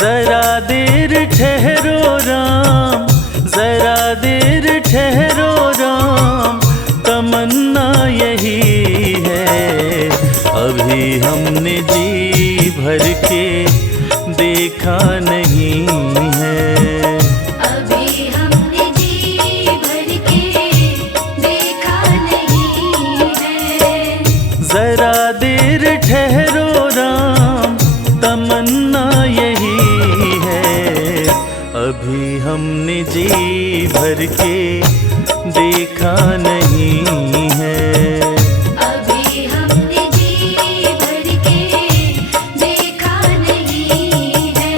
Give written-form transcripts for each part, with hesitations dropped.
जरा देर ठहरो राम, जरा देर ठहरो राम, तमन्ना यही है। अभी हमने जी भर के देखा नहीं है। अभी हमने जी भर के देखा नहीं है। जरा देर ठहरो राम, तमन्ना यही है। अभी हमने जी भर के देखा नहीं है। अभी हमने जी भर के देखा नहीं है।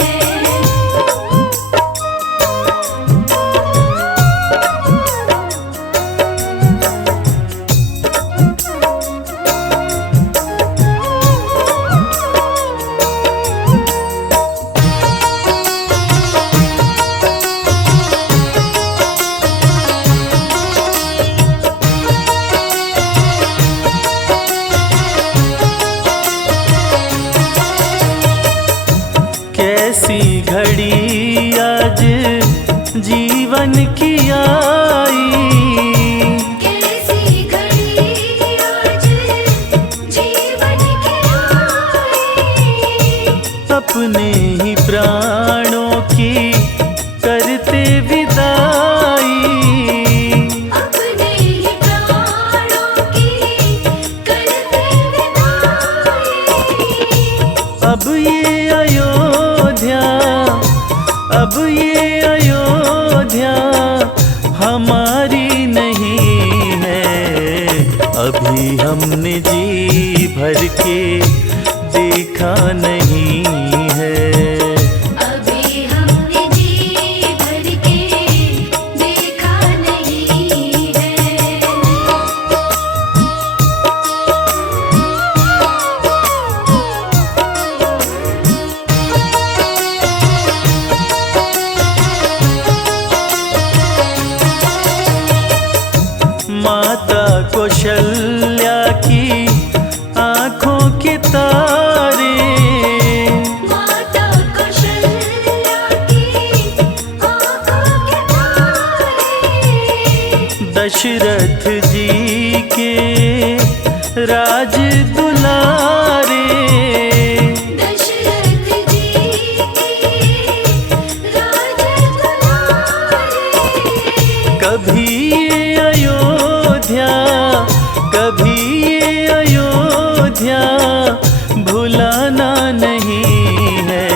कैसी घड़ी आज जीवन की आई, कैसी घड़ी आज जीवन की आई। अपने ही प्राणों की करते विदाई। अपने ही प्राणों की करते विदाई। अब ये अयोध्या, अब ये अयोध्या हमारी नहीं है। अभी हमने जी भर के देखा नहीं है। अभी हमने जी भर के देखा नहीं है। माता कौशल्या की आँखों के तारे, माता कौशल्या की आँखों के तारे। दशरथ जी के राज दुलारे। दशरथ जी के राज दुलारे। कभी ये अयोध्या, कभी ये अयोध्या भुलाना नहीं है।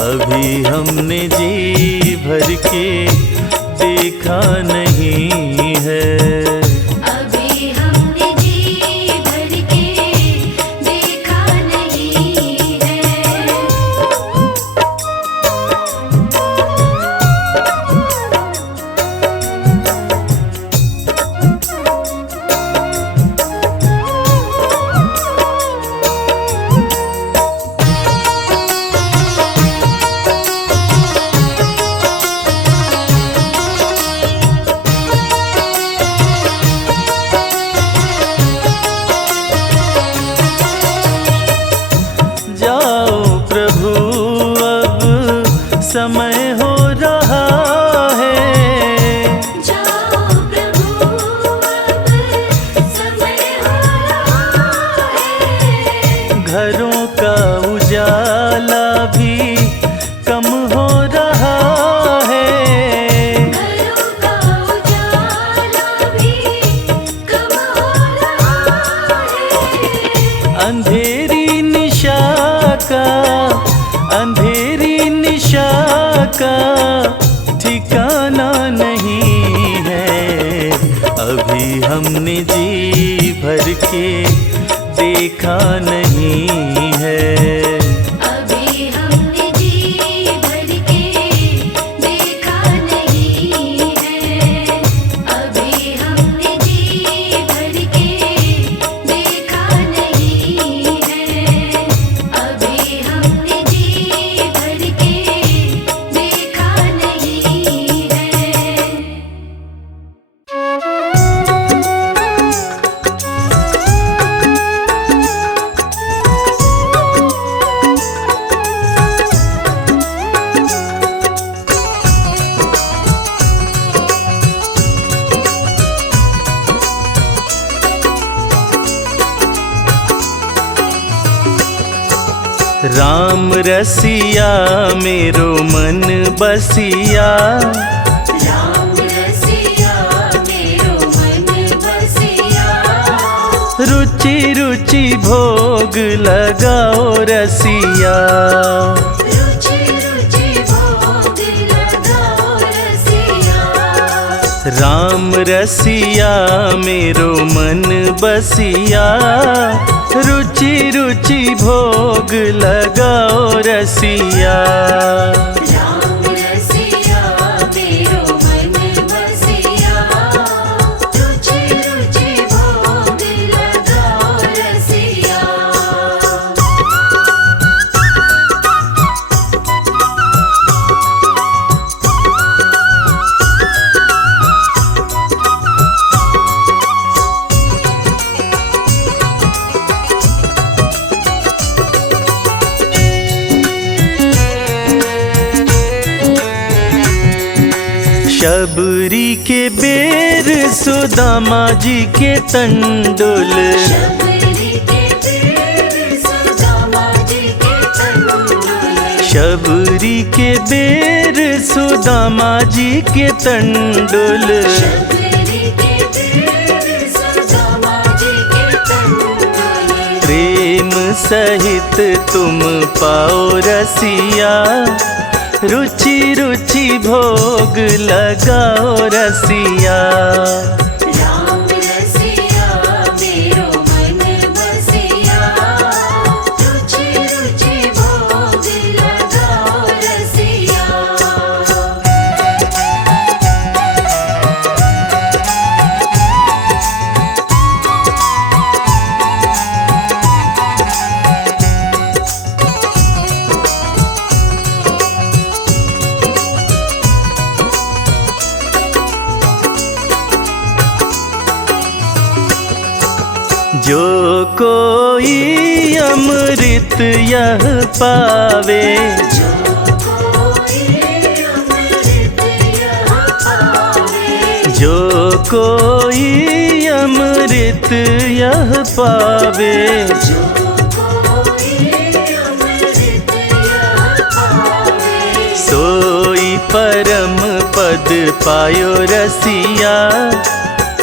अभी हमने जी भर के देखा नहीं है। अभी हमने जी भर के देखा नहीं है। जाओ प्रभु अब समय हो रहा है। जाओ प्रभु अब समय हो रहा है। घरों का उजाला भी कम हो रहा है। घरों का उजाला भी कम हो रहा है। अंधेरी निशा का, अंधेरी निशा का ठिकाना नहीं है। अभी हमने जी भर के देखा नहीं है। अभी हमने जी भर के देखा नहीं है। अभी हमने जी भर के देखा नहीं है। अभी हमने जी भर के देखा नहीं है। राम रसिया मेरो मन बसिया, राम रसिया मेरो मन बसिया। रुचि रुचि भोग लगाओ रसिया, रुचि रुचि भोग लगाओ रसिया। राम रसिया मेरो मन बसिया, रुचि रुचि भोग लगाओ रसिया। राम रसिया मेरो मन बसिया, रुचि रुचि भोग लगाओ रसिया। शबरी के बेर सुदामा जी के तंडुल, शबरी के बेर सुदामा जी के तंडुल। शबरी के बेर सुदामा जी के तंडुल। शबरी के बेर सुदामा जी के तंडुल। प्रेम सहित तुम पाओ रसिया, रुचि रुचि भोग लगाओ रसिया। राम रसिया मेरो मन बसिया, रुचि रुचि भोग लगाओ रसिया। जो कोई अमृत यह पावे, जो कोई अमृत यह पावे। जो कोई अमृत यह पावे। जो कोई अमृत यह पावे। सोई परम पद पायो रसिया,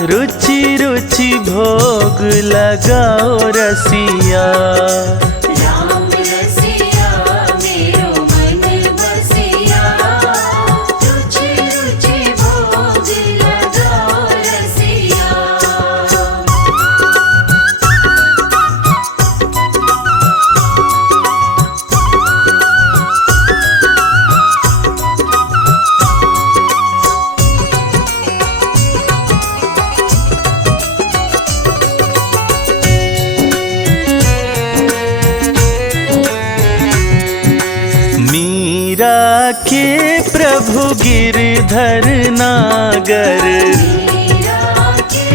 रुचि रुचि भोग लगाओ रसिया। राम रसिया मेरो मन बसिया, रुचि रुचि भोग लगाओ रसिया। मीरा के प्रभु गिरधर नागर, मीरा के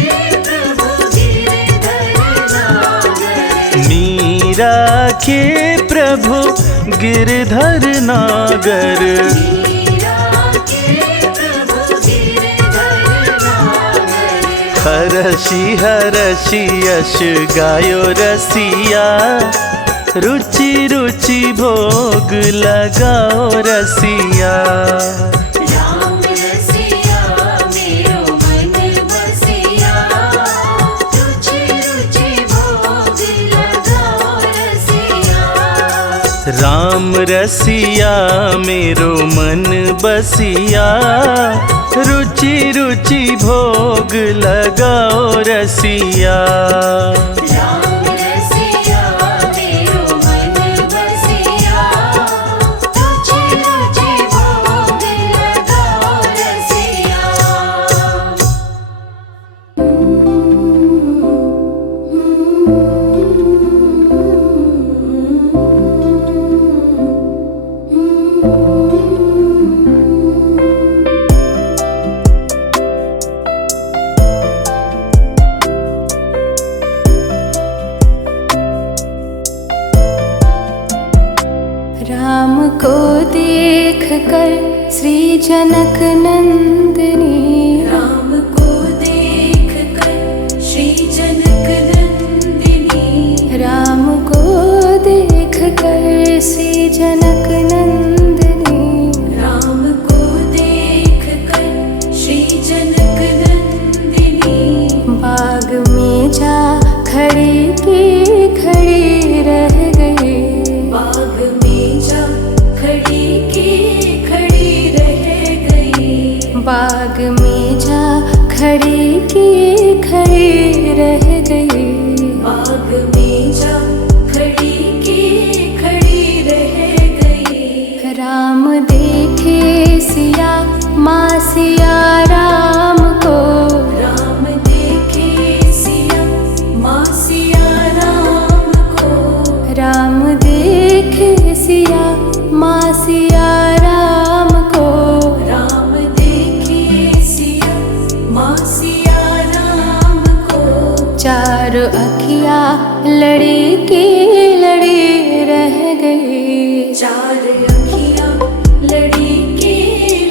प्रभु गिरधर नागर। मीरा के प्रभु गिरधर नागर। मीरा के प्रभु गिरधर नागर। हरषि हरषि यश गायो रसिया, रुचि रुचि भोग लगाओ रसिया। राम रसिया मेरो मन बसिया, रुचि रुचि भोग लगाओ रसिया। राम रसिया मेरो मन बसिया, रुचि रुचि भोग लगाओ रसिया। राम रसिया मेरो मन बसिया, रुचि रुचि भोग लगाओ रसिया। राम को देख कर श्री जनक नंदिनी, राम को देख कर श्री जनक नंदिनी, राम को देख कर श्री जनक नंदिनी। राम को देख कर श्री जनक नंदिनी। बाग में जा खड़ी की खड़ी रह गई। बाग में जा खड़ी की खड़ी रह गई। बाग में जा खड़ी की खड़ी रह गई। बाग में जा खड़ी की खड़ी रह गई। राम देखे सिया माँ सिया राम को। राम देखे सिया माँ सिया राम को। राम देखे सिया माँ सिया राम को। राम देखे सिया माँ सिया राम को। चारों अखियाँ लड़ी की लड़ी रह गई। चार अखियाँ लड़ी की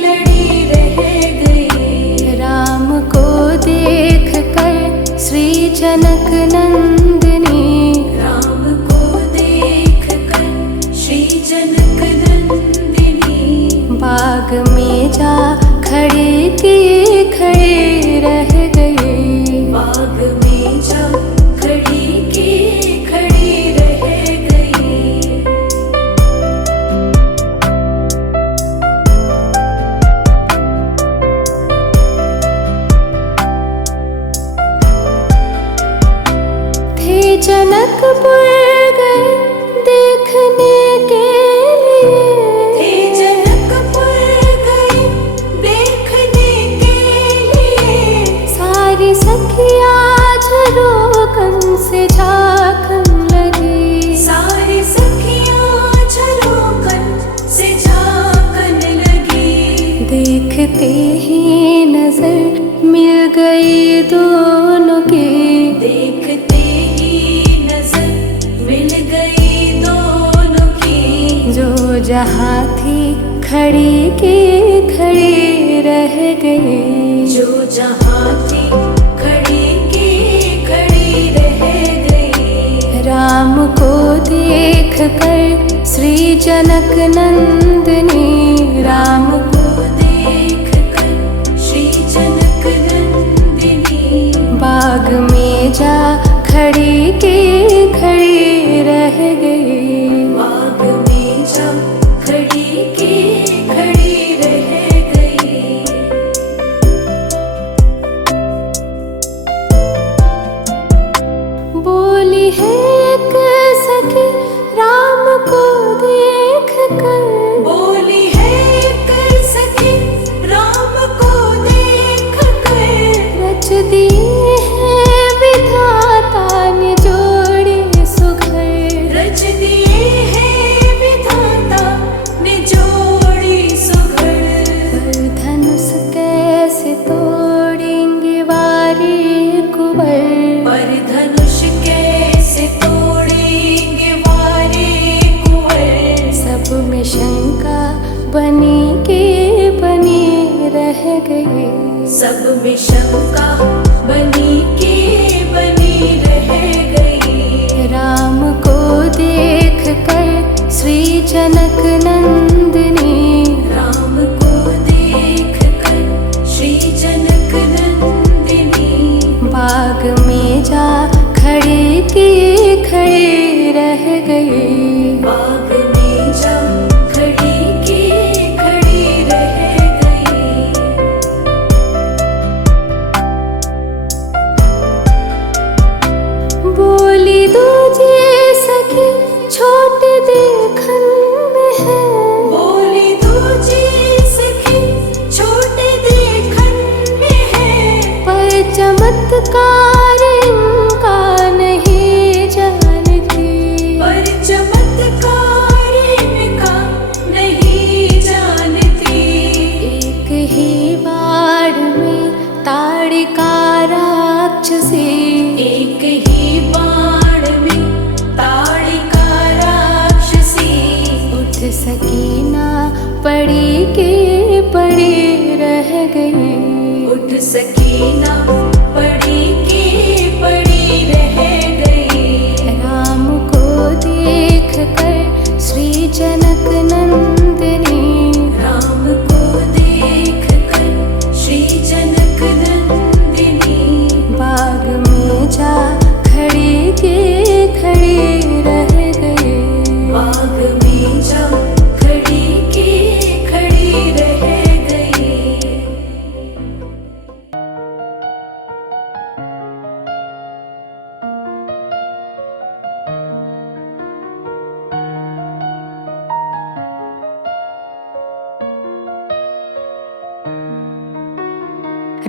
लड़ी रह गई। राम को देख कर श्री जनक नंदिनी। राम को देख कर श्री जनक नंदिनी। बाग में जा खड़ी की खड़ी रह गई। बाग में जा खड़ी की खड़ी रह गई। थे जनकपुर गए देखने के लिए। थे जनकपुर गए देखने के लिए। सारी सखियाँ झरोकन से झांकन लगी। सारी सखियाँ झरोकन से झांकन लगी। देखते ही नजर मिल गई दोनों की। देखते ही नजर मिल गई दोनों की। जो जहाँ थी खड़ी की खड़ी रह गई। जो जहाँ थी खड़ी की खड़ी रह गई। राम को देख कर श्री जनक नंदिनी। राम को देख कर श्री जनक नंदिनी। बाग में जा खड़ी की खड़ी रह गई। बाग में जा खड़ी की खड़ी रह गई। बोली है एक सखी राम को देख कर। बोली है एक सखी राम को देख कर। रच दिए हैं विधाता ने जोड़ी सुघर। रच दिए हैं विधाता ने जोड़ी सुघर। पर धनुष कैसे तोड़ेंगे वारी कुंवर। पर धनुष कैसे तोड़ेंगे वारे कुंवर। सब में शंका बनी के बनी रह गई। सब में शंका बनी के बनी रह गई। राम को देख कर श्री जनक नंदिनी। राम को देख कर श्री जनक नंदिनी। बाग में जा खड़ी की खड़ी रह गई। बाग में जा खड़ी की खड़ी रह गई। बोली दूजी सखी छोटे देखन में है। बोली दूजी सखी छोटे देखन में है। पर चमत्कार इनका नहीं जानती। पर चमत्कार इनका नहीं जानती। एक ही बाण में ताड़िका राक्षसी। एक ही बाण में ताड़िका राक्षसी। उठ सकी ना पड़ी के पड़ी रह गई। उठ सकी ना पड़ी के पड़ी रह गई। राम को देख कर श्री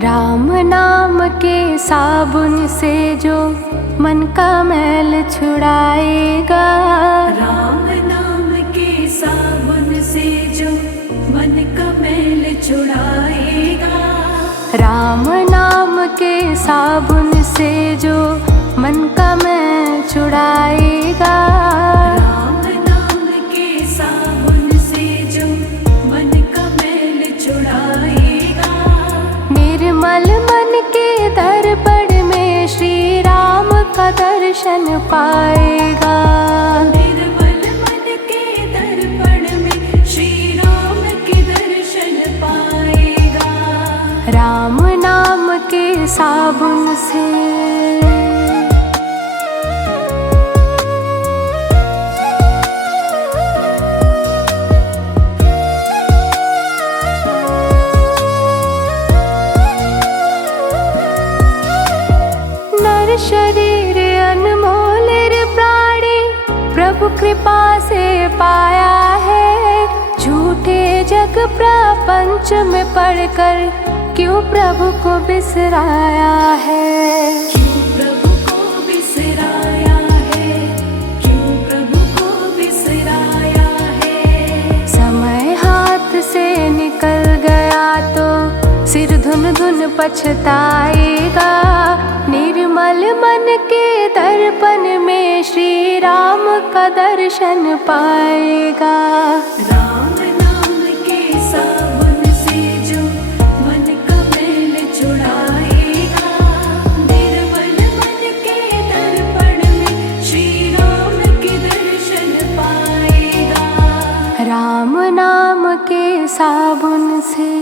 राम नाम के साबुन से जो मन का मैल छुड़ाएगा, राम नाम के साबुन से जो मन का मैल छुड़ाएगा, राम नाम के साबुन से जो मन का मैल छुड़ाएगा, राम नाम के साबुन से जो मन का मैल छुड़ाएगा, निर्मल मन के दर्पण में श्री राम का दर्शन पाएगा, निर्मल मन के दर्पण में श्री राम के दर्शन पाएगा, राम नाम के साबुन से। नर शरीर अनमोल प्राणी प्रभु कृपा से पाया है, झूठे जग प्रपंच में पढ़कर क्यों प्रभु को बिसराया है, क्यों प्रभु को बिसराया है, क्यों प्रभु को बिसराया है, समय हाथ से निकल गया तो सिर धुन धुन पछताएगा, निर्मल मन के दर्पण में श्री राम का दर्शन पाएगा, राम नाम के साबुन से जो मन का मैल छुड़ाएगा, निर्मल मन के दर्पण में श्री राम के दर्शन पाएगा, राम नाम के साबुन से।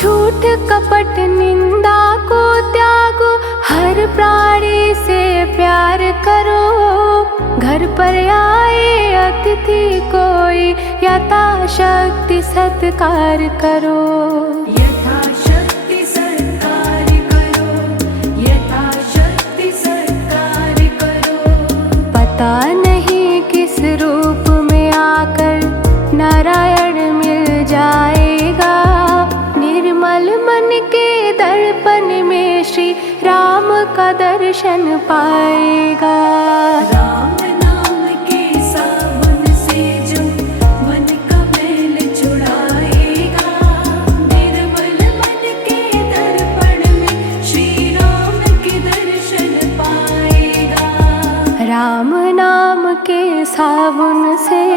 झूठ कपट निंदा को त्यागो, हर प्राणी से प्यार करो, घर पर आए अतिथि कोई यथाशक्ति सत्कार करो, यथाशक्ति सत्कार करो, यथाशक्ति सत्कार करो, पता नहीं किस रूप में आकर नारायण मिल जाएगा, निर्मल मन के दर्पण में श्री राम का दर्शन पाएगा, राम नाम के साबुन से जो मन का मैल छुड़ाएगा, निर्मल मन के दर्पण में श्री राम के दर्शन पाएगा, राम नाम के साबुन से।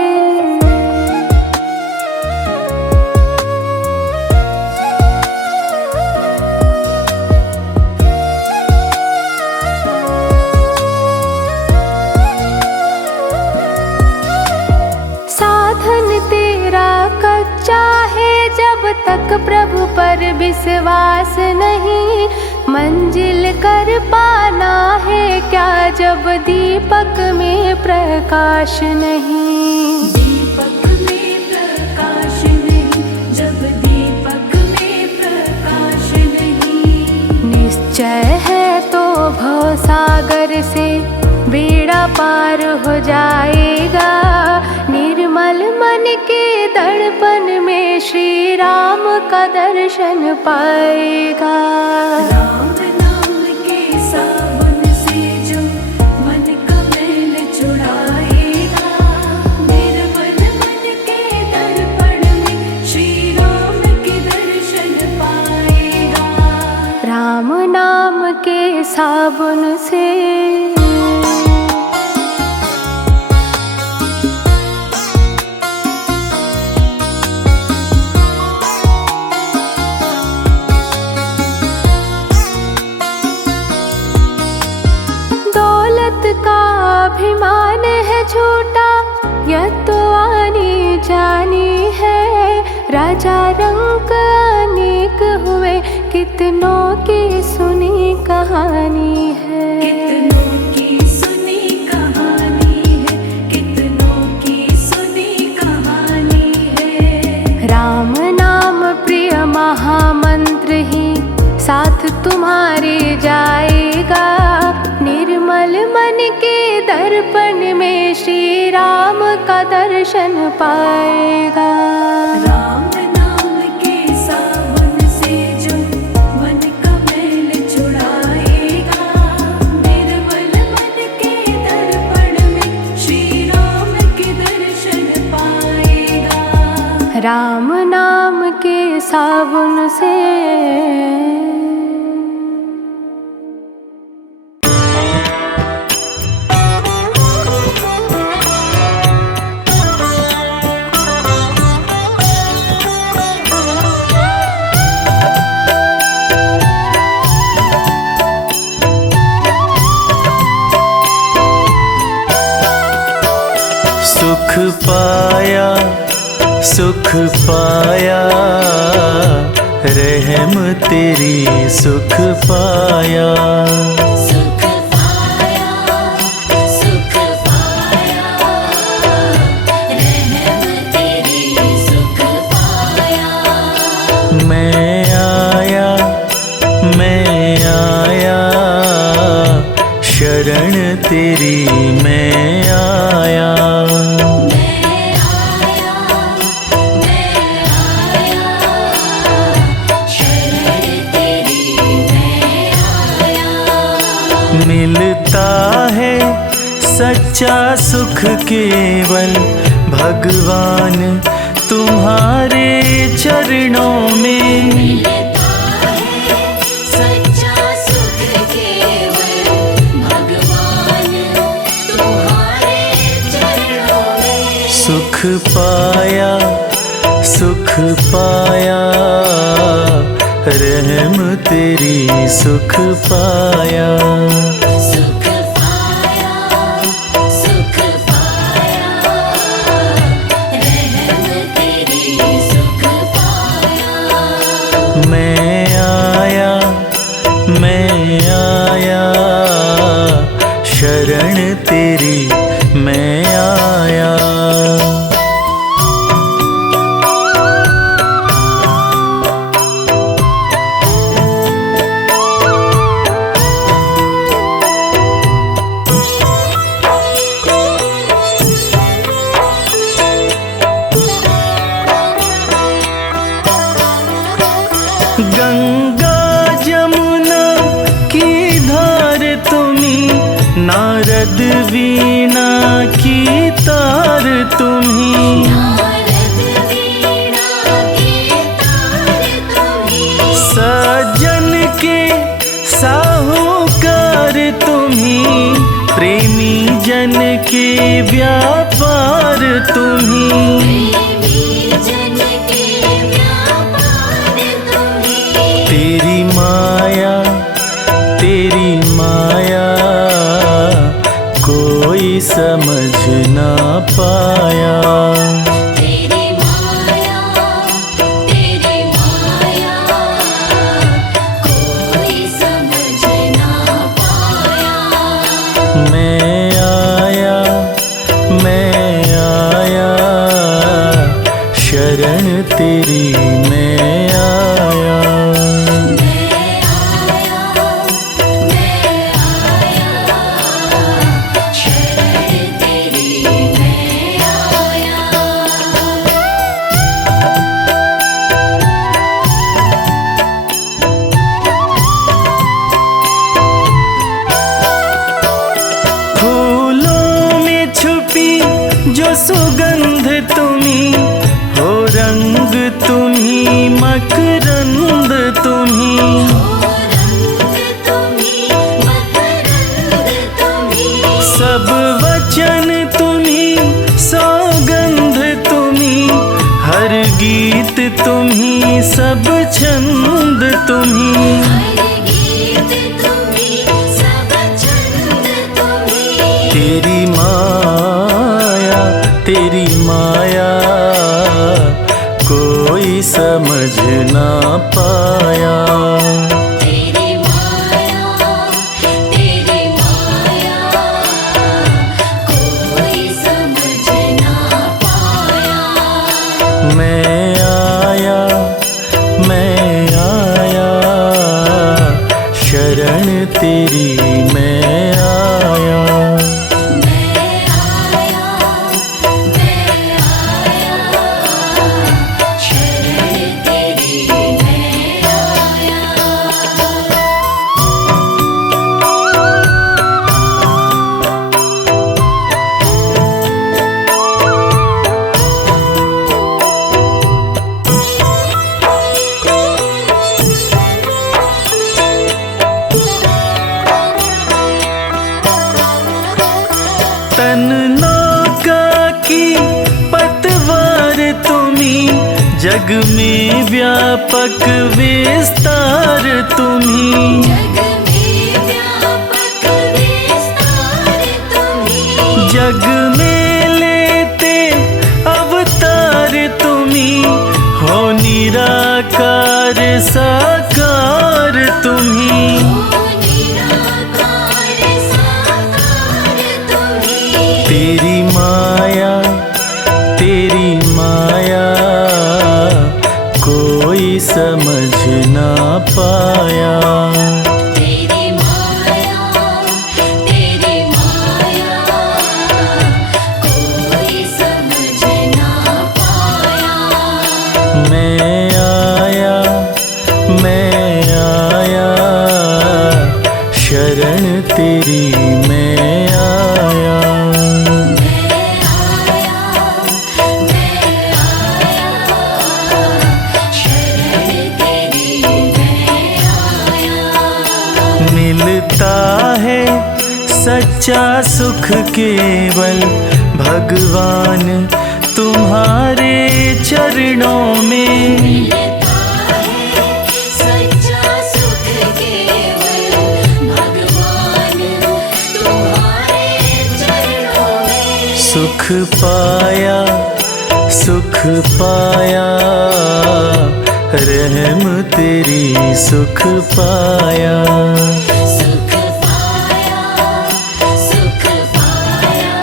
तक प्रभु पर विश्वास नहीं, मंजिल कर पाना है क्या जब दीपक में प्रकाश नहीं, दीपक में प्रकाश नहीं, जब दीपक में प्रकाश नहीं, निश्चय है तो भवसागर से बेड़ा पार हो जाएगा, निर्मल मन के दर्पण में श्री राम का दर्शन पाएगा, राम नाम के साबुन से जो मन का मैल छुड़ाएगा, निर्मल मन के दर्पण में श्री राम के दर्शन पाएगा, राम नाम के साबुन से। का अभिमान है झूठा, यह तो आनी जानी है, राजा रंक अनेक हुए कितनों की सुनी कहानी है, कितनों की सुनी कहानी है, कितनों की सुनी कहानी है, राम नाम प्रिय महामंत्र ही साथ राम का दर्शन पाएगा। राम नाम के साबुन से जो मन का मैल छुड़ाएगा, निर्मल मन के दर्पण में श्री राम के दर्शन पाएगा। राम नाम के साबुन से सुख पाया, सुख पाया, रहम तेरी सुख पाया। सुख पाया, सुख पाया, रहम तेरी सुख पाया। मैं आया, मैं आया, शरण तेरी मैं आया। मिलता है सच्चा सुख केवल भगवान तुम्हारे चरणों में। मिलता है सच्चा सुख केवल भगवान तुम्हारे चरणों में। सुख पाया, सुख पाया, रहम तेरी सुख पाया। सुख पाया, सुख पाया, रहम तेरी सुख पाया। मैं आया, मैं आया, शरण तेरी मैं आया। गंगा जमुना की धार तुम्ही, नारद वीणा की तार तुम्ही। नारद वीणा के तार तुम्ही। सज्जन के साहूकार तुम्ही, प्रेमी जन के व्यापार तुम्ही। प्रेमी जन के व्यापार तुम्ही। तेरी माया, तेरी माया, कोई समझ ना पाया। तेरी माया, तेरी माया, कोई समझ ना पाया। मैं आया, मैं आया, शरण तेरी मैं आया। मैं आया, मैं आया, शरण तेरी मैं आया। फूलों में छुपी जो सुगंध तुम्ही, हो रंग तुम्ही, मकरंद तुम्ही। रंग तुम्ही, मकरंद तुम्ही। सब वचन तुम्ही, सौगंध तुम्ही, हर गीत तुम्ही, सब छंद तुम्ही। हर गीत तुम्ही, सब छंद तुम्ही। तेरी माया, तेरी माया, कोई समझ ना पाया। तेरी माया, तेरी माया, कोई समझ ना पाया। मैं आया, मैं आया, शरण तेरी मैं आया। मैं आया, जग में व्यापक विस्तार तुम्ही, जग में व्यापक विस्तार तुम्ही, जग में लेते अवतार तुम्ही, हो निराकार साकार तुम्ही। हो निराकार साकार तुम्ही। तेरी माया, तेरी माया कोई समझ ना पाया। तेरी माया, तेरी माया कोई समझ ना पाया। मैं आया, मैं आया, शरण तेरी मैं आया। मैं आया, शरण तेरी मैं आया। मिलता है सच्चा सुख केवल भगवान तुम्हारे चरणों में। मिलता है सच्चा सुख केवल भगवान तुम्हारे चरणों में। सुख पाया, सुख पाया, रहम तेरी सुख पाया। सुख पाया, सुख पाया,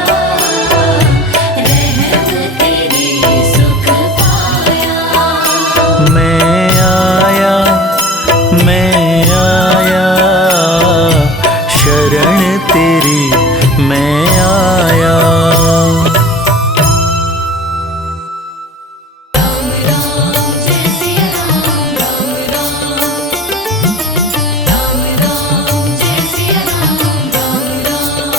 रहम तेरी सुख पाया। मैं आया, मैं आया, शरण तेरी मैं आया। जय सिया राम, राम राम, राम राम, जय सिया राम, राम राम।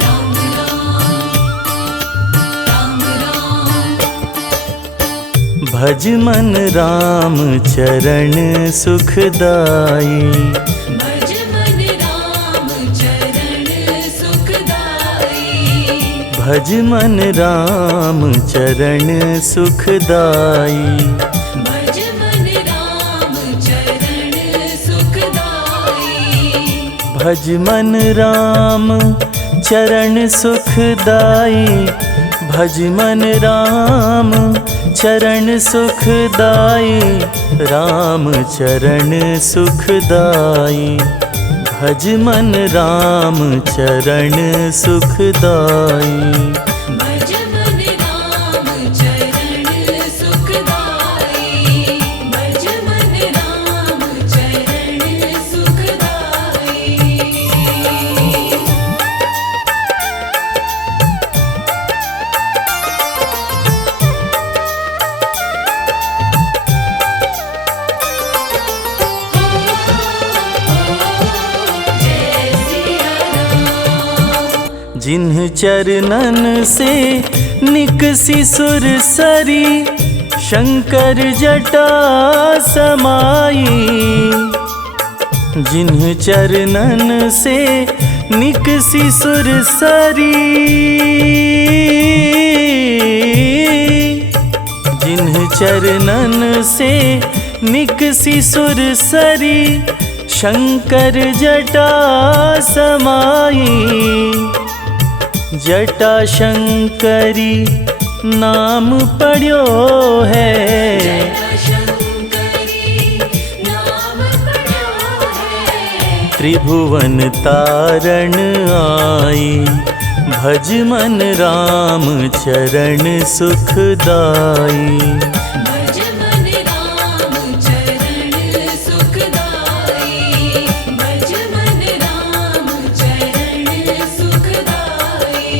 राम राम, राम राम, भज मन राम चरण सुखदाई, भज मन राम चरण सुखदाई। भज मन राम चरण सुखदाई। भज मन राम चरण सुखदाई। भज मन राम चरण सुखदाई, भज मन राम चरण सुखदाई, राम चरण सुखदाई। भज मन राम चरण सुखदाई। भज मन राम चरण सुखदाई। भज मन राम चरण सुखदाई। जय सिया राम। जिन्ह चरणन से निकसी सुरसरी, शंकर जटा समाई। जिन्ह चरणन से निकसी सुरसरी, जिन्ह चरणन से निकसी सुरसरी, शंकर जटा समाई। जटा शंकरी नाम पढ़्यो है, शंकरी नाम पढ़्यो है। त्रिभुवन तारण आई। भज मन राम चरण सुखदाई। भज मन राम चरण सुखदाई। भज मन राम चरण सुखदाई।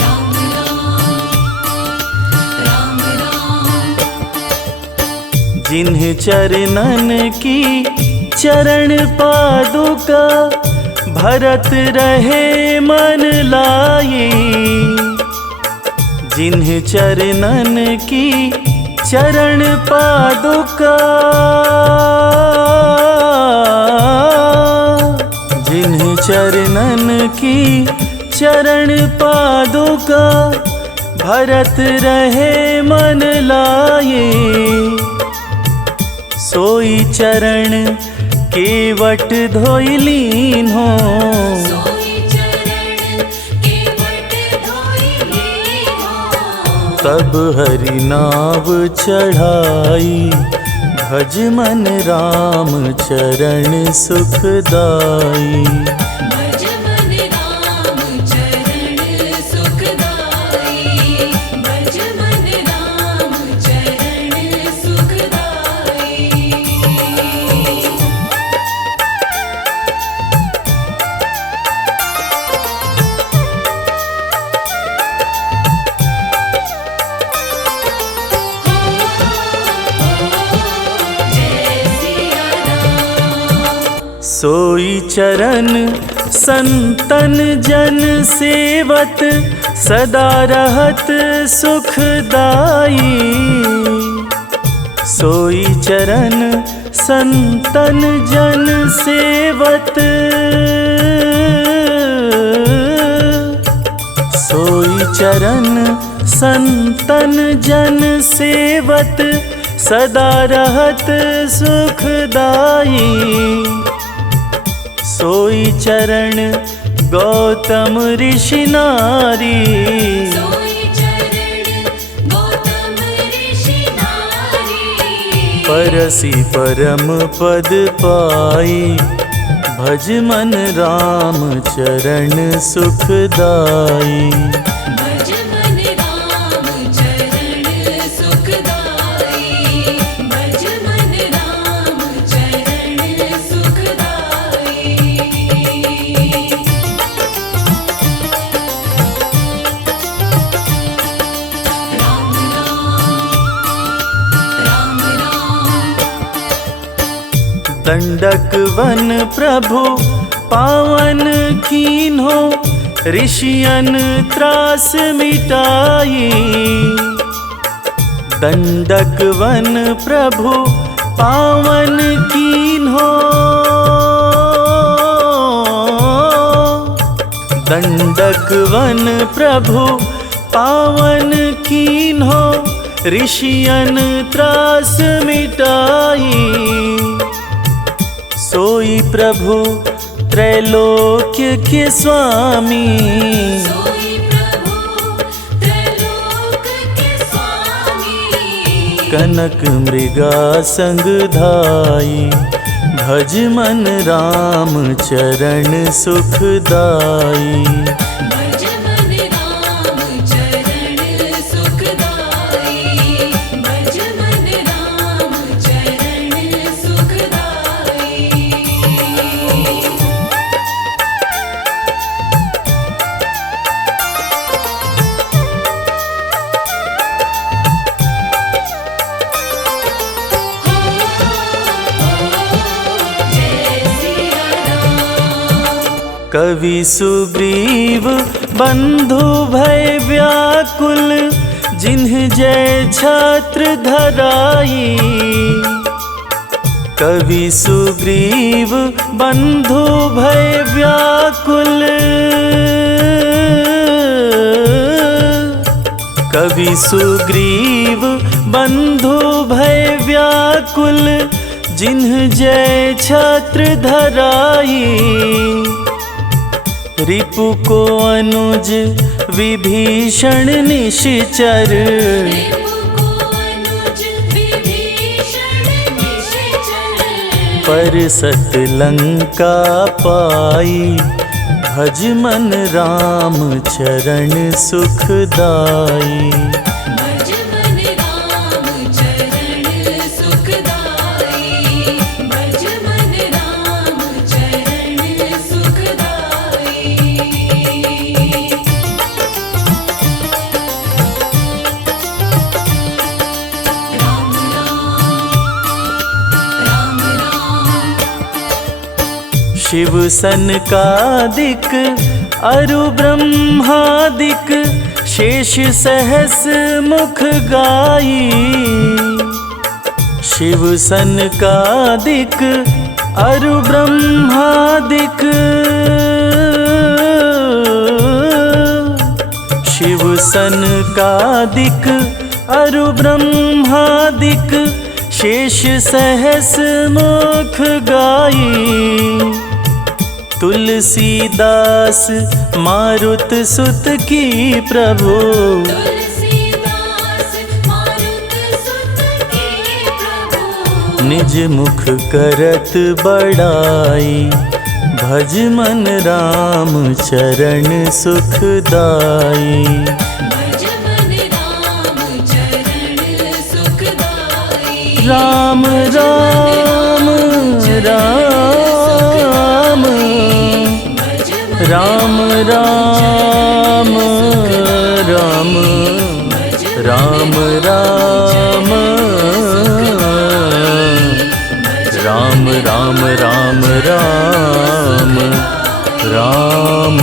राम राम, राम राम, जिन्ह चरणन की चरण पादुका, भरत रहे मन लाई, जिन्ह चरणन की चरण पादुका, जिन्ह चरणन की चरण पादुका, भरत रहे मन लाए, सोई चरण केवट धोई लीन्हो, सोई चरण केवट धोई लीन्हो। तब हरि नाव चढ़ाई, भज मन राम चरण सुखदाई। भज मन राम चरण सुखदाई, भज मन राम चरण सुखदाई। सोई चरण संतन जन सेवत, सदा रहत सुखदाई। सोई चरण संतन जन सेवत, सोई चरण संतन जन सेवत, सदा रहत सुखदाई। सोई चरण गौतम ऋषि नारी, सोई चरण गौतम ऋषि नारी। परसी परम पद पाई, भज मन राम चरण सुखदाई। भज मन राम चरण सुखदाई, भज मन राम चरण सुखदाई। राम राम राम राम। दंडक वन प्रभु पावन कीन्हो, ऋषियन त्रास मिटाई। दंडक वन प्रभु पावन कीन्हो, दंडक वन प्रभु पावन कीन्हो, ऋषियन त्रास मिटाई। सोई प्रभु त्रैलोक्य के स्वामी, सोई प्रभु त्रैलोक के स्वामी। कनक मृगा संग धाई, भज मन राम चरण सुखदाई। भज मन राम चरण सुखदाई, भज मन राम चरण सुखदाई। जय सिया राम। कवि सुग्रीव बंधु भय व्याकुल, जिन्ह जय छत्र धराई। कवि सुग्रीव बंधु भय व्याकुल, कवि सुग्रीव बंधु भय व्याकुल, जिन्ह जय छत्र धराई। रिपु को अनुज विभीषण निशिचर, रिपु को अनुज विभीषण निशाचर। पर सत लंका पाई, भज मन राम चरण सुखदाई। भज मन राम चरण सुखदाई, भज मन राम चरण सुखदाई। राम राम राम राम। शिव सनकादिक अरु ब्रह्मादिक शेष सहस मुख गाई। शिव सनकादिक अरु ब्रह्मादिक शिव सनकादिक अरु ब्रह्मादिक शेष सहस मुख गाई। तुलसीदास मारुत सुत की प्रभु तुलसीदास मारुत सुत के प्रभु निज मुख करत बड़ाई। भज मन राम चरण सुखदाई। भज मन राम चरण सुखदाई। राम राम राम राम राम राम राम राम राम राम राम राम।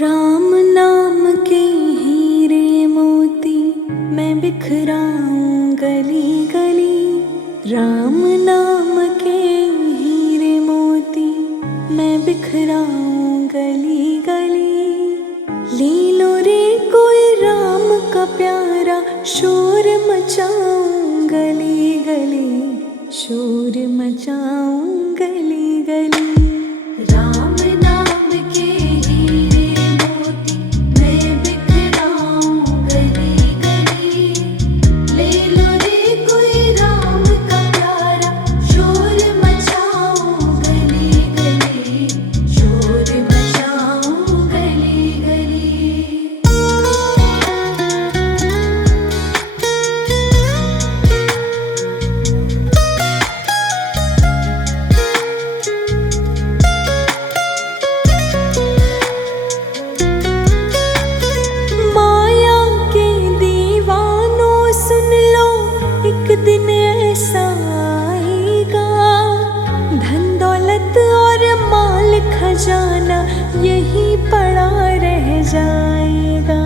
राम नाम के हीरे मोती मैं बिखराऊं गली गली। राम नाम के हीरे मोती मैं बिखराऊं गली गली। ले लो रे कोई राम का प्यारा शोर मचाऊं गली गली। शोर मचाऊं गली गली। राम नाम के हीरे मोती मैं बिखराऊं गली गली। ले लो रे कोई राम का प्यारा शोर मचाऊं गली गली। शोर मचाऊं गली गली। माया के दीवानों सुन लो एक दिन ऐसा आएगा। धन दौलत और माल खजाना यही पड़ा रह जाएगा।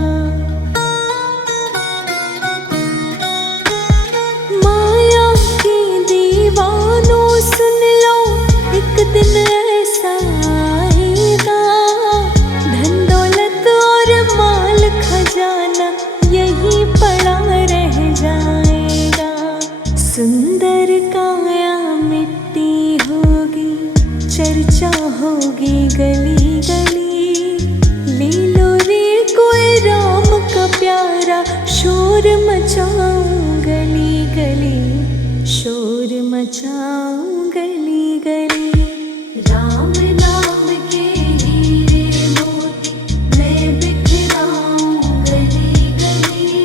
माया के दीवानों सुन लो एक दिन ऐसा आएगा। धन दौलत और माल खजाना यही पड़ा रह जाएगा। सुंदर काया मिट्टी होगी चर्चा होगी गली गली। ले लो रे कोई राम का प्यारा शोर मचाऊं गली गली। शोर मचाऊं गली गली। राम नाम के हीरे मोती मैं बिखराऊं गली गली।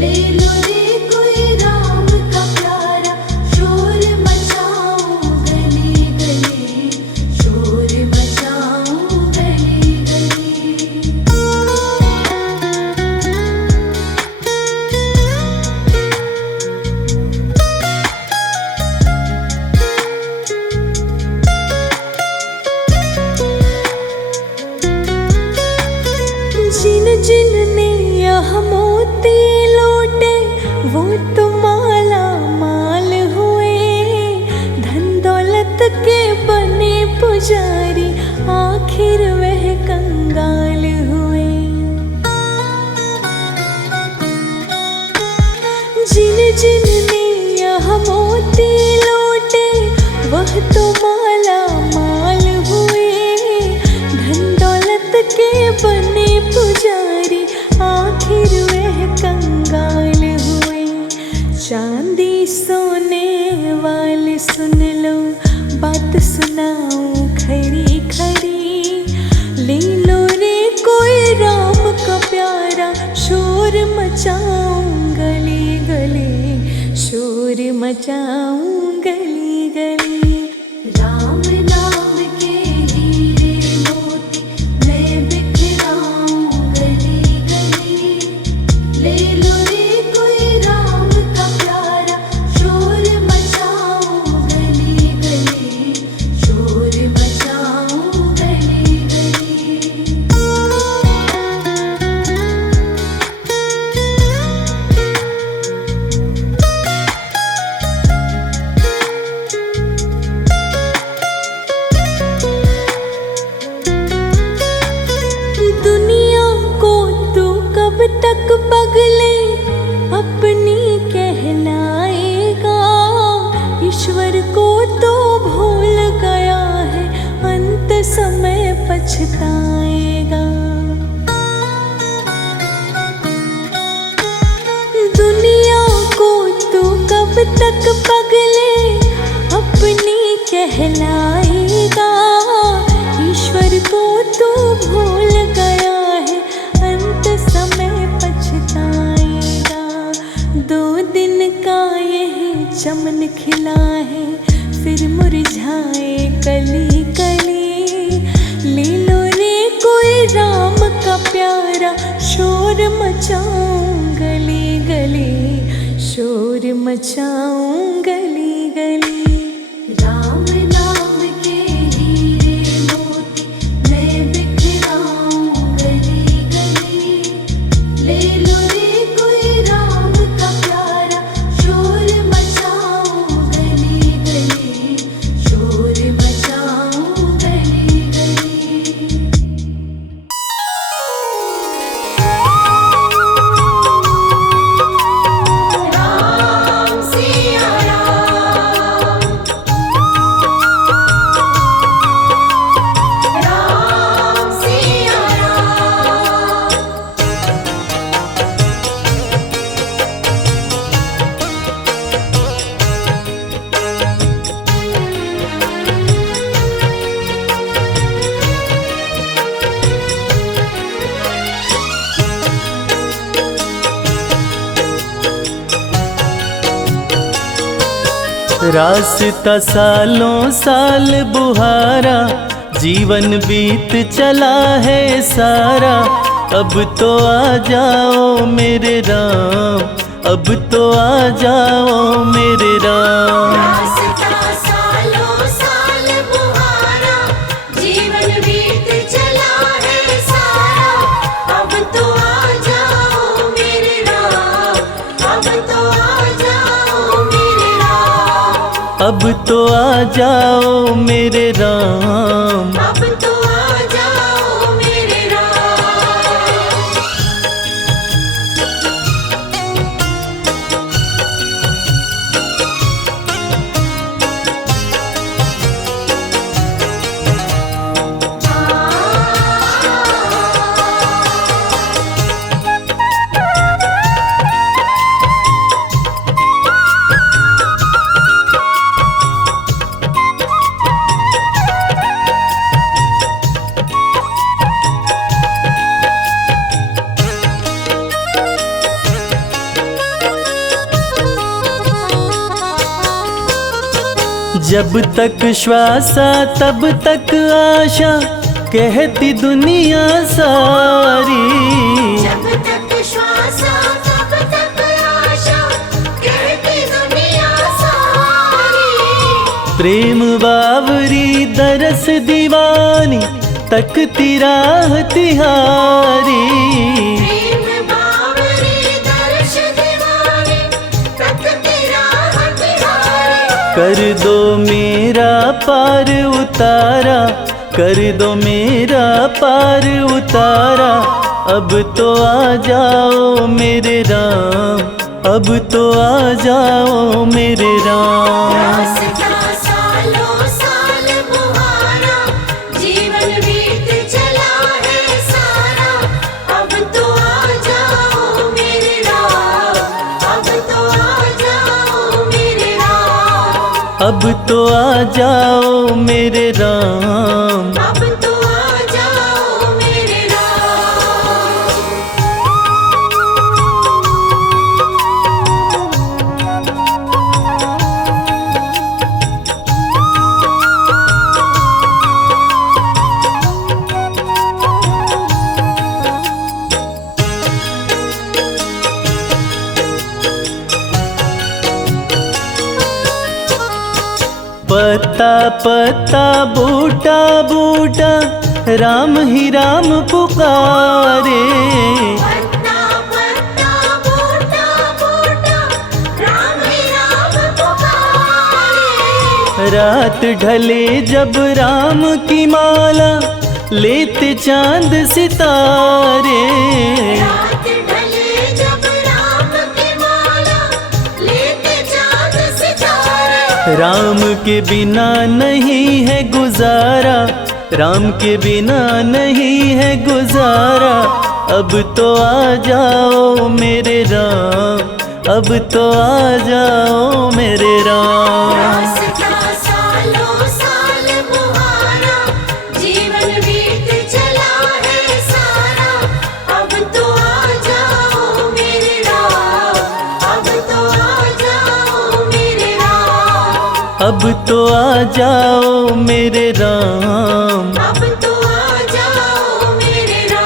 ले लो रे कोई राम का प्यारा शोर मचाऊं गली गली। शोर मचाऊं गली गली। जिन जिन ने यह मोती लौटे वो तो माला माल हुए। धन दौलत के बने पुजारी आखिर वह कंगाल हुए। जिन जिन ने यह मोती लौटे वह तो माला माल हुए। धन दौलत के बने पुजारी आखिर वह कंगाल हुए। चांदी सोने वाले सुन लो बात सुनाऊं खरी खरी। ले लो रे कोई राम का प्यारा शोर मचाऊं गली मचाऊं गली गली। राम नाम के हीरे मोती मैं बिखराऊं गली गली। ले लो रे कोई राम का प्यारा, शोर मचाऊं गली गली, शोर मचाऊं गली गली। दुनिया को तू कब तक पगले अपनी कहलाएगा, ईश्वर को तो भूल गया है अंत समय पछताएगा। दुनिया को तू कब तक पगले अपनी कहलाएगा, ईश्वर को तू भूल गया है अंत समय पछताएगा। 2 दिन का यही चमन खिला है फिर मुरझाए कली कली। ले लो रे कोई राम का प्यारा, शोर मचाऊं गली गली, शोर मचाऊं गली गली। राम नाम के हीरे मोती मैं बिखराऊं गली गली। ले लो रे कोई राम का प्यारा, शोर मचाऊं गली गली, शोर मचाऊं गली गली। राम सिया राम, राम सिया राम। रास्ता सालों साल बुहारा, जीवन बीत चला है सारा। अब तो आ जाओ मेरे राम, अब तो आ जाओ मेरे राम। रास्ता सालों साल बुहारा, जीवन बीत चला है सारा। अब तो आ जाओ मेरे राम, अब तो आ जाओ मेरे राम, अब तो आ जाओ मेरे राम। अब तो आ जाओ मेरे राम। जब तक श्वासा तब तक आशा, कहती दुनिया सारी। जब तक श्वासा तब तक आशा, कहती दुनिया सारी। प्रेम बावरी दरस दीवानी, तकती राह तिहारी। प्रेम बावरी दर्श दीवानी, तकती राह तिहारी। कर दो मेरा पार उतारा, कर दो मेरा पार उतारा। अब तो आ जाओ मेरे राम, अब तो आ जाओ मेरे राम। रास्ता सालों साल बुहारा, जीवन बीत चला है सारा। अब तो आ जाओ मेरे राम, अब तो आ जाओ मेरे राम, अब तो आ जाओ मेरे राम। अब तो आ जाओ मेरे राम। पत्ता पत्ता बूटा बूटा राम ही राम पुकारे। पत्ता पत्ता बूटा बूटा राम ही राम पुकारे। रात ढले जब राम की माला लेते चांद सितारे। रात ढले जब राम की माला लेते चाँद सितारे। राम के बिना नहीं है गुजारा, राम के बिना नहीं है गुजारा। अब तो आ जाओ मेरे राम, अब तो आ जाओ मेरे राम। रास्ता सालों साल मुहारा, जीवन बीत चला है सारा। अब तो आ जाओ मेरे राम, अब तो आ जाओ मेरे राम। अब तो आ जाओ मेरे राम। अब तो आ जाओ मेरे राम।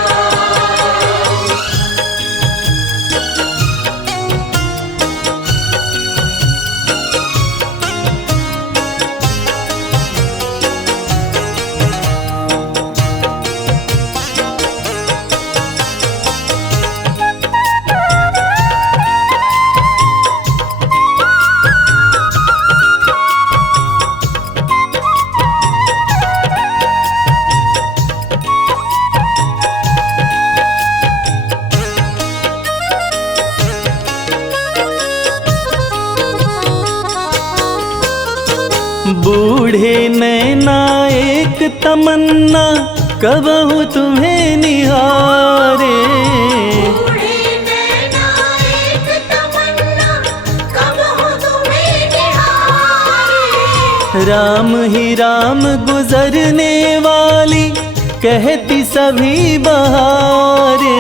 बूढ़े नैना एक तमन्ना कबहू तुम्हें निहारे। बूढ़े नैना एक तमन्ना, कब हो तुम्हें निहारे। राम ही राम गुजरने वाली कहती सभी बहारे।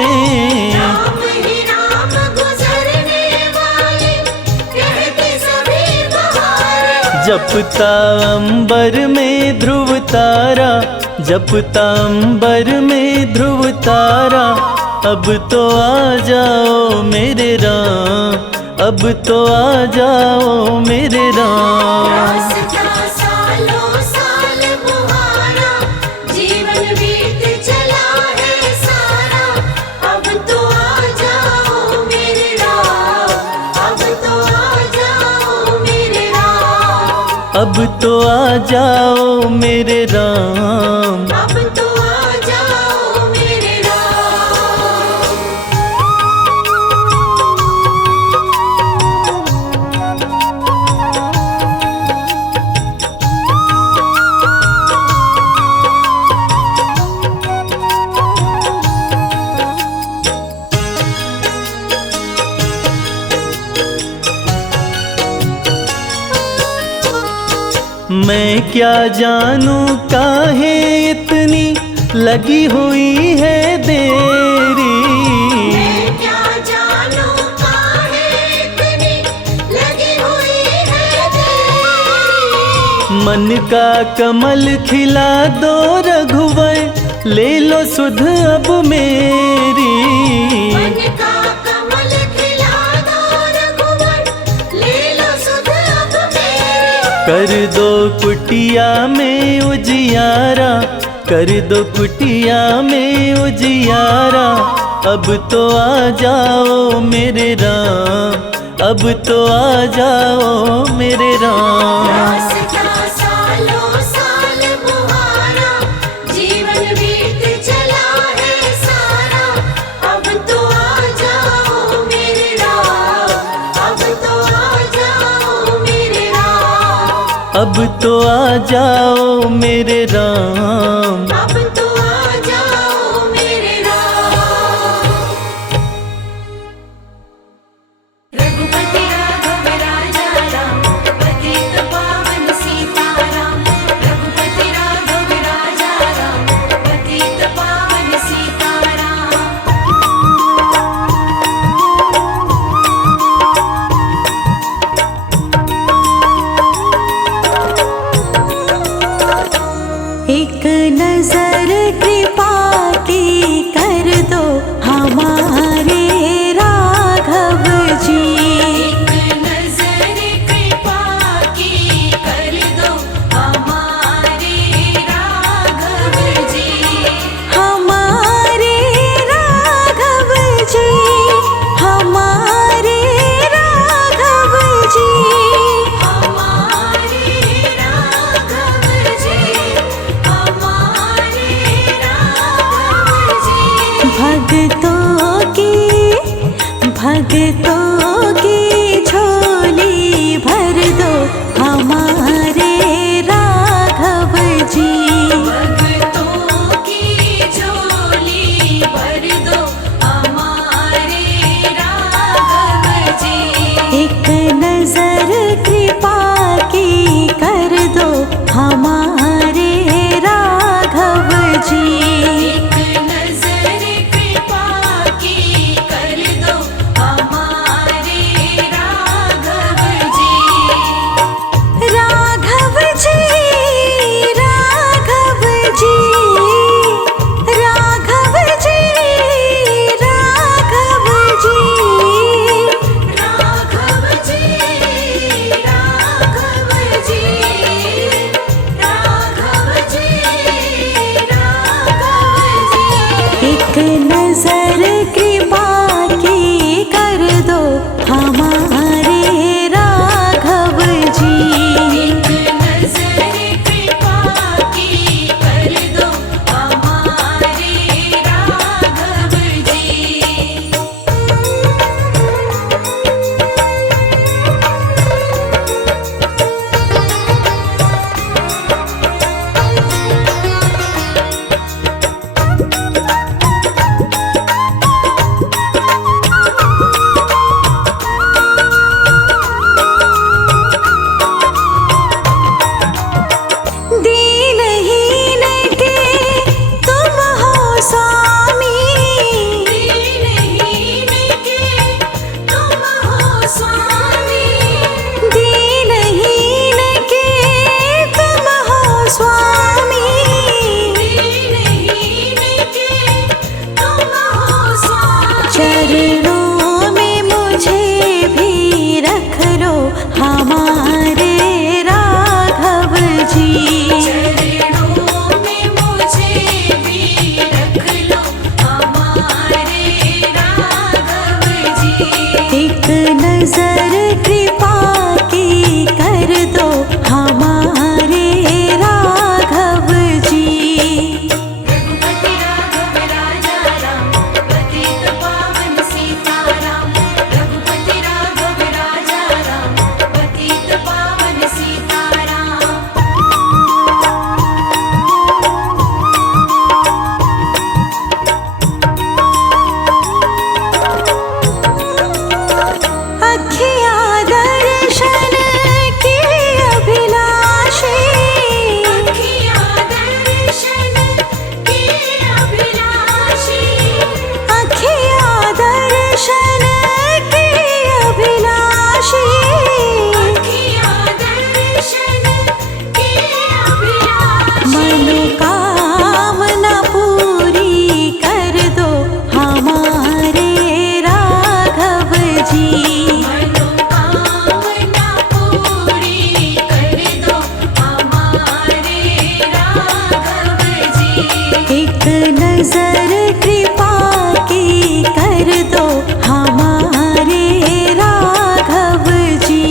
राम ही राम गुजरने वाली कहती सभी बहारे। जपता अंबर में ध्रुव तारा, जपता अंबर में ध्रुव तारा। अब तो आ जाओ मेरे राम, अब तो आ जाओ मेरे राम। रास्ता सालों साल मुहारा, जीवन बीत चला है सारा। अब तो आ जाओ मेरे राम, अब तो आ जाओ मेरे राम। अब तो आ जाओ मेरे राम। अब तो आ जाओ मेरे राम। मैं क्या जानूं काहे इतनी लगी हुई है देरी। मैं क्या जानूं काहे इतनी लगी हुई है देरी। मन का कमल खिला दो रघुवर, ले लो सुध अब मेरी। मन का कमल खिला दो रघुवर, ले लो सुध अब मेरी। कर दो कुटिया में उजियारा, कर दो कुटिया में उजियारा। अब तो आ जाओ मेरे राम, अब तो आ जाओ मेरे राम। रास्ता सालों साल मुहारा, जीवन बीत चला है सारा। अब तो आ जाओ मेरे राम, अब तो आ जाओ मेरे राम। अब तो आ जाओ मेरे राम। अब तो आ जाओ मेरे राम। रघुपति राघव राजा राम, पतित पावन सीताराम। रघुपति राघव राजा राम, पतित पावन सीताराम। एक नजर नजर कृपा की कर दो हमारे राघव जी।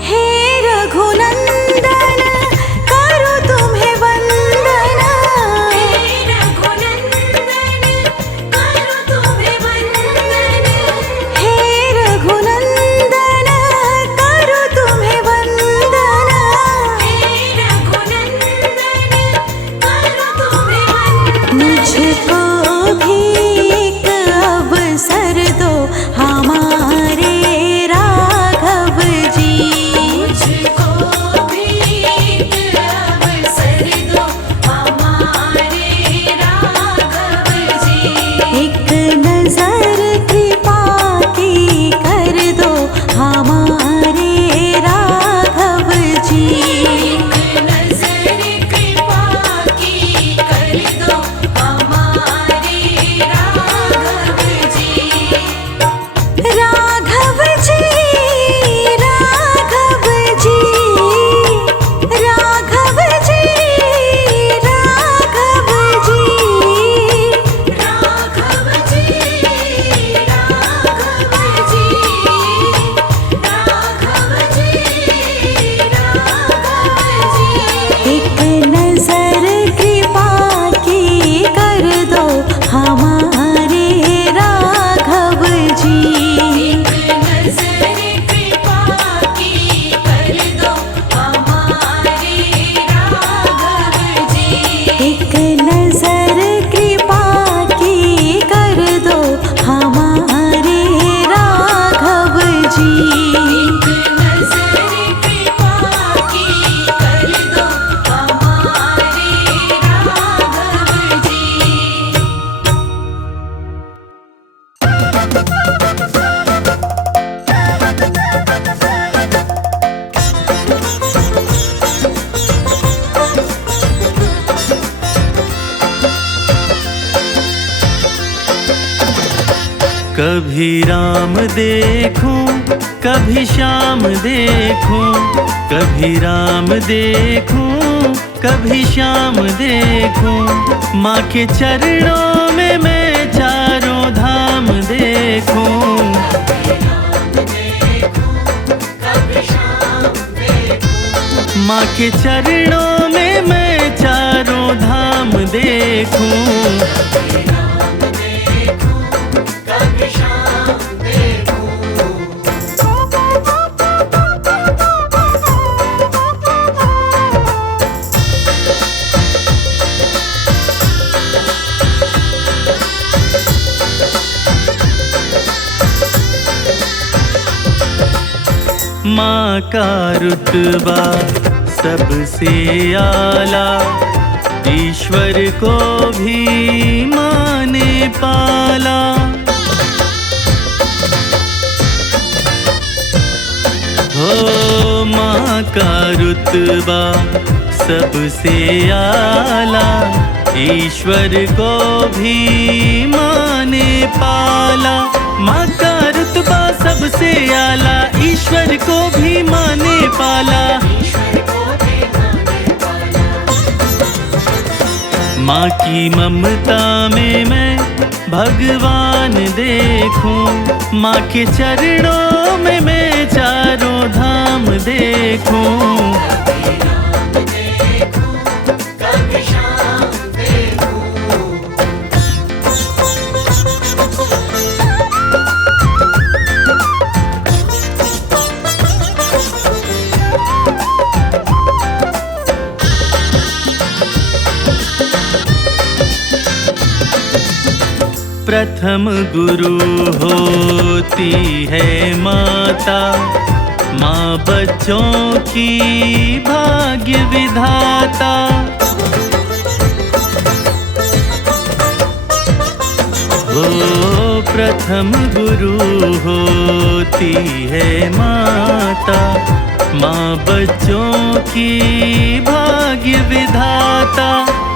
हे रघुनंदन करो तुम्हें वंदन, हे रघुनंदन करो तुम्हें वंदन, हे रघुनंदन करो तुम्हें वंदन। हे रघुनंदन करो तुम्हें वंदन। मुझको भी एक अवसर दो हमारे राघव जी। मुझको भी एक अवसर दो हमारे राघव जी। एक नजर कृपा की कर दो हमारे राघव जी। एक नजर कृपा की कर दो हमारे राघव जी। राघव जी, राघव जी, राघव जी, राघव जी। राघव जी, राघव जी, राघव जी, राघव जी। एक नजर कृपा की कर दो हमारे राघव जी। एक नजर कृपा की कर दो हमारे राघव जी। एक नजर कृपा की कर दो हमारे राघव जी। एक नजर कृपा की कर दो हमारे राघव जी। कभी राम देखूं कभी श्याम देखूं, कभी राम देखूं कभी श्याम देखूं। माँ के चरणों में मैं चारों धाम देखूं। माँ के चरणों में मैं चारों धाम देखूं। माँ का रुतबा सबसे आला, ईश्वर को भी माँ ने पाला। हो माँ का रुतबा सबसे आला, ईश्वर को भी माँ ने पाला। माँ का रुतबा सबसे आला, ईश्वर को भी माँ ने पाला। माँ की ममता में मैं भगवान देखूं। माँ के चरणों में मैं चारों धाम देखूं। प्रथम गुरु होती है माता, माँ बच्चों की भाग्य विधाता। प्रथम गुरु होती है माता, माँ बच्चों की भाग्य विधाता।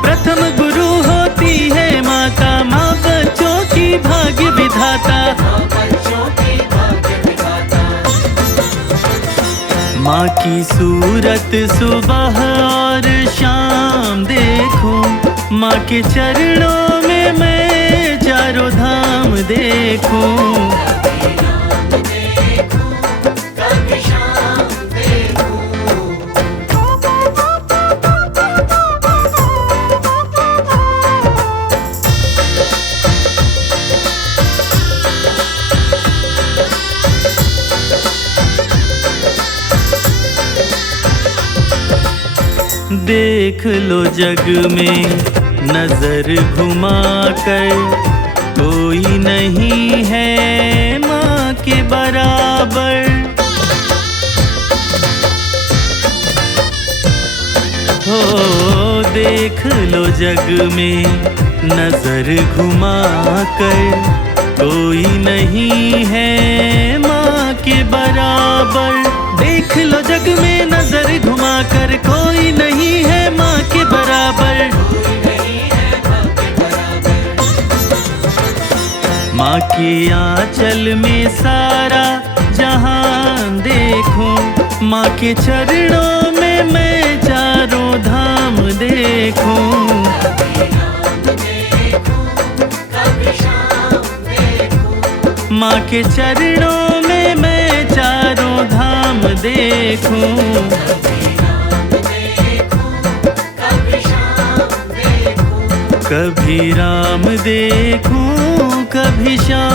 प्रथम गुरु होती है माता, माँ बच्चों की भाग्य विधाता। माँ की सूरत सुबह और शाम देखूं, माँ के चरणों में मैं चारों धाम देखूं। देख लो जग में नजर घुमा कर, कोई नहीं है माँ के बराबर। हो देख लो जग में नजर घुमा कर, कोई नहीं है माँ के बराबर। देख लो जग में नजर घुमा कर, कोई नहीं है माँ के बराबर। माँ के आंचल में सारा जहान देखूं, माँ के चरणों में मैं चारों धाम देखूं। माँ के चरणों में मैं चारों धाम देखूं। कभी राम देखूं, कभी श्याम